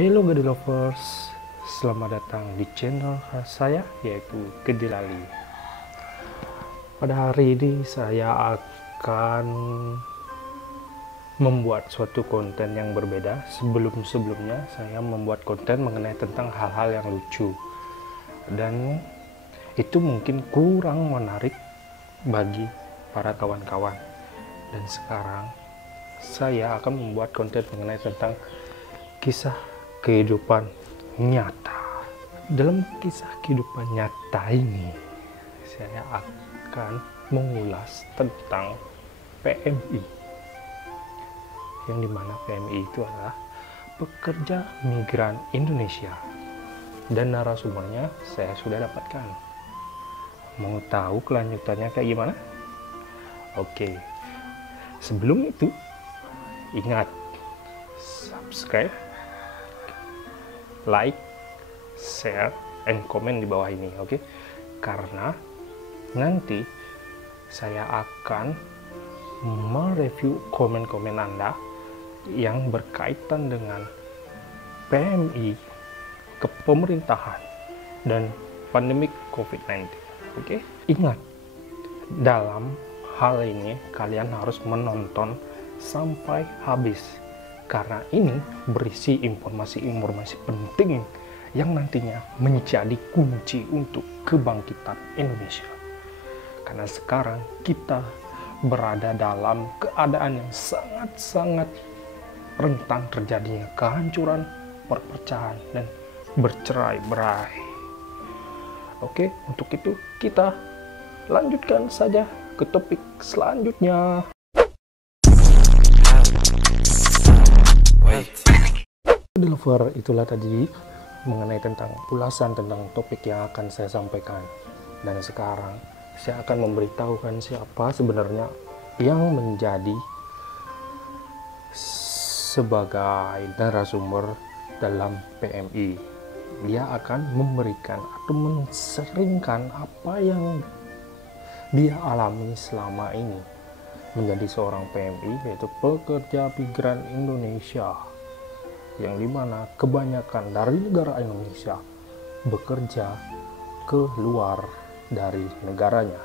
Hello Gede Lovers, selamat datang di channel saya yaitu Gede Lali. Pada hari ini saya akan membuat suatu konten yang berbeda. Sebelumnya saya membuat konten mengenai tentang hal-hal yang lucu, dan itu mungkin kurang menarik bagi para kawan-kawan. Dan sekarang saya akan membuat konten mengenai tentang kisah kehidupan nyata. Dalam kisah kehidupan nyata ini, saya akan mengulas tentang PMI, yang dimana PMI itu adalah pekerja migran Indonesia, dan narasumbernya saya sudah dapatkan. Mau tahu kelanjutannya kayak gimana? Oke, sebelum itu ingat subscribe, like, share, and comment di bawah ini, oke? Karena nanti saya akan mereview komen-komen Anda yang berkaitan dengan PMI, kepemerintahan, dan pandemik COVID-19, oke? Ingat, dalam hal ini kalian harus menonton sampai habis, karena ini berisi informasi-informasi penting yang nantinya menjadi kunci untuk kebangkitan Indonesia. Karena sekarang kita berada dalam keadaan yang sangat-sangat rentan terjadinya kehancuran, perpecahan, dan bercerai-berai. Oke, untuk itu kita lanjutkan saja ke topik selanjutnya. Lover, itulah tadi mengenai tentang ulasan tentang topik yang akan saya sampaikan. Dan sekarang saya akan memberitahukan siapa sebenarnya yang menjadi sebagai narasumber dalam PMI. Dia akan memberikan atau menseringkan apa yang dia alami selama ini menjadi seorang PMI, yaitu pekerja migran Indonesia, yang dimana kebanyakan dari negara Indonesia bekerja ke luar dari negaranya.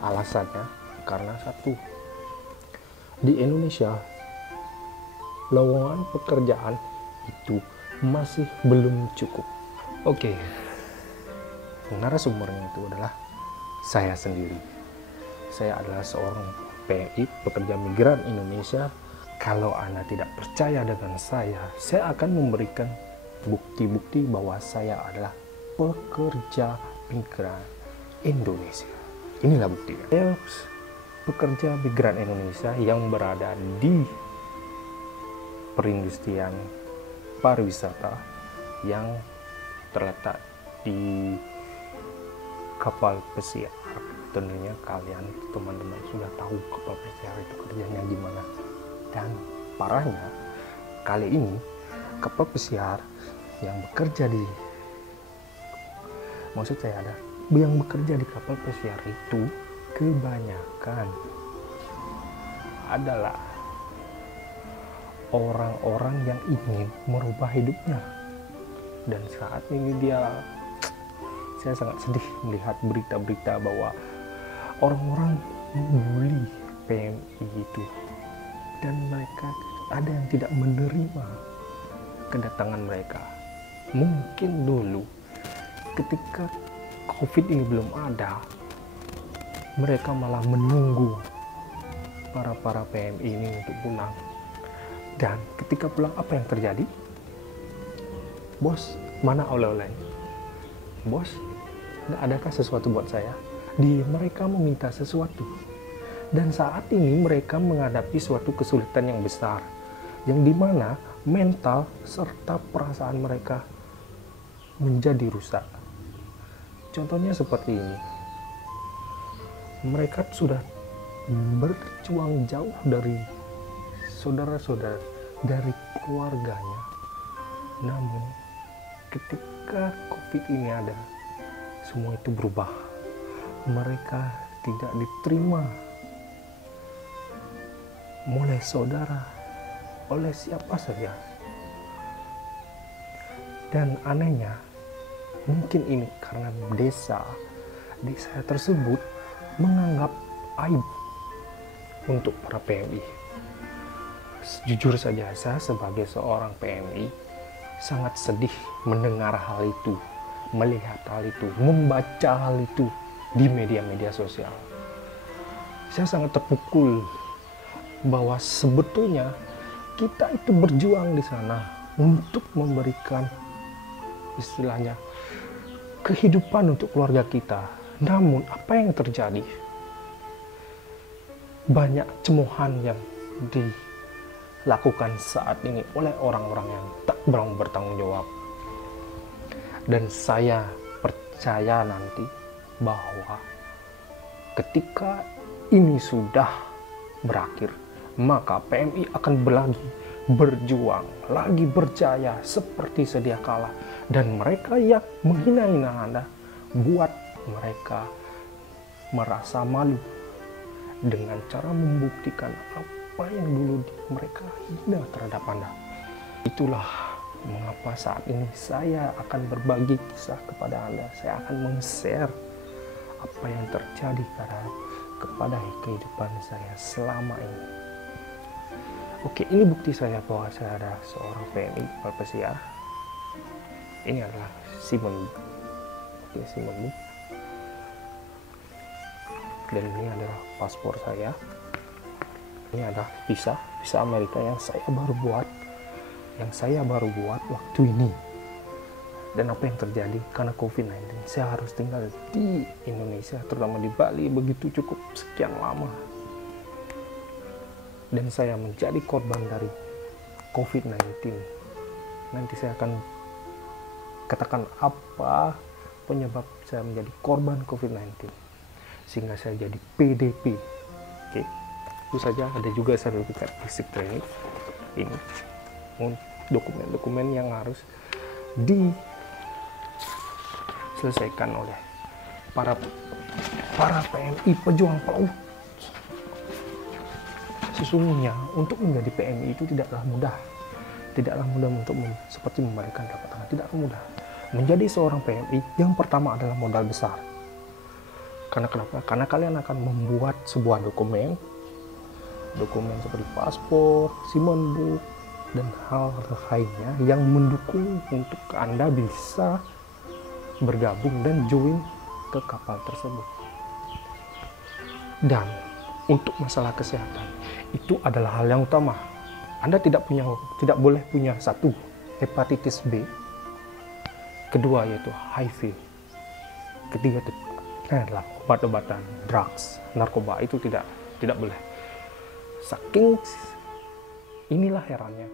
Alasannya karena satu, di Indonesia lowongan pekerjaan itu masih belum cukup. Oke, narasumbernya itu adalah saya sendiri. Saya adalah seorang PMI, pekerja migran Indonesia. Kalau Anda tidak percaya dengan saya akan memberikan bukti-bukti bahwa saya adalah pekerja migran Indonesia. Inilah buktinya. Saya pekerja migran Indonesia yang berada di perindustrian pariwisata yang terletak di kapal pesiar. Tentunya kalian teman-teman sudah tahu kapal pesiar itu kerjanya gimana. Dan parahnya, kali ini kapal pesiar yang bekerja di, maksud saya ada yang bekerja di kapal pesiar itu kebanyakan adalah orang-orang yang ingin merubah hidupnya. Dan saat ini saya sangat sedih melihat berita-berita bahwa orang-orang membuli PMI itu, dan mereka ada yang tidak menerima kedatangan mereka. Mungkin dulu ketika COVID ini belum ada, mereka malah menunggu para PMI ini untuk pulang. Dan ketika pulang, apa yang terjadi? Bos, mana oleh-oleh? Bos, nggak adakah sesuatu buat saya? Mereka meminta sesuatu. Dan saat ini mereka menghadapi suatu kesulitan yang besar, yang dimana mental serta perasaan mereka menjadi rusak. Contohnya seperti ini. Mereka sudah berjuang jauh dari saudara-saudara, dari keluarganya. Namun ketika COVID ini ada, semua itu berubah. Mereka tidak diterima oleh saudara, oleh siapa saja. Dan anehnya, mungkin ini karena desa tersebut menganggap aib untuk para PMI. Jujur saja, saya sebagai seorang PMI sangat sedih mendengar hal itu, melihat hal itu, membaca hal itu di media-media sosial. Saya sangat terpukul bahwa sebetulnya kita itu berjuang di sana untuk memberikan istilahnya kehidupan untuk keluarga kita. Namun apa yang terjadi? Banyak cemohan yang dilakukan saat ini oleh orang-orang yang tak bertanggung jawab. Dan saya percaya nanti bahwa ketika ini sudah berakhir, maka PMI akan berjuang lagi, berjaya seperti sedia kala. Dan mereka yang menghina-hina Anda, buat mereka merasa malu dengan cara membuktikan apa yang dulu mereka hina terhadap Anda. Itulah mengapa saat ini saya akan berbagi kisah kepada Anda. Saya akan meng-share apa yang terjadi kepada kehidupan saya selama ini. Oke, ini bukti saya bahwa saya adalah seorang PMI Palpesia. Ini adalah Simon. Oke, Simon. Dan ini adalah paspor saya. Ini adalah visa Amerika yang saya baru buat waktu ini. Dan apa yang terjadi karena COVID-19, saya harus tinggal di Indonesia, terutama di Bali, begitu cukup sekian lama. Dan saya menjadi korban dari COVID-19. Nanti saya akan katakan apa penyebab saya menjadi korban COVID-19 sehingga saya jadi PDP. Oke, itu saja. Ada juga sertifikat basic training. Ini dokumen-dokumen yang harus diselesaikan oleh para PMI pejuang pelaut. Sesungguhnya untuk menjadi PMI itu tidaklah mudah untuk seperti memberikan telapak tangan, tidaklah mudah. Menjadi seorang PMI yang pertama adalah modal besar. Karena kenapa? Karena kalian akan membuat sebuah dokumen seperti paspor, Simon Book, dan hal lainnya yang mendukung untuk Anda bisa bergabung dan join ke kapal tersebut. Dan untuk masalah kesehatan, itu adalah hal yang utama. Anda tidak boleh punya satu, hepatitis B, kedua yaitu HIV, ketiga adalah obat-obatan, drugs, narkoba. Itu tidak boleh. Saking inilah herannya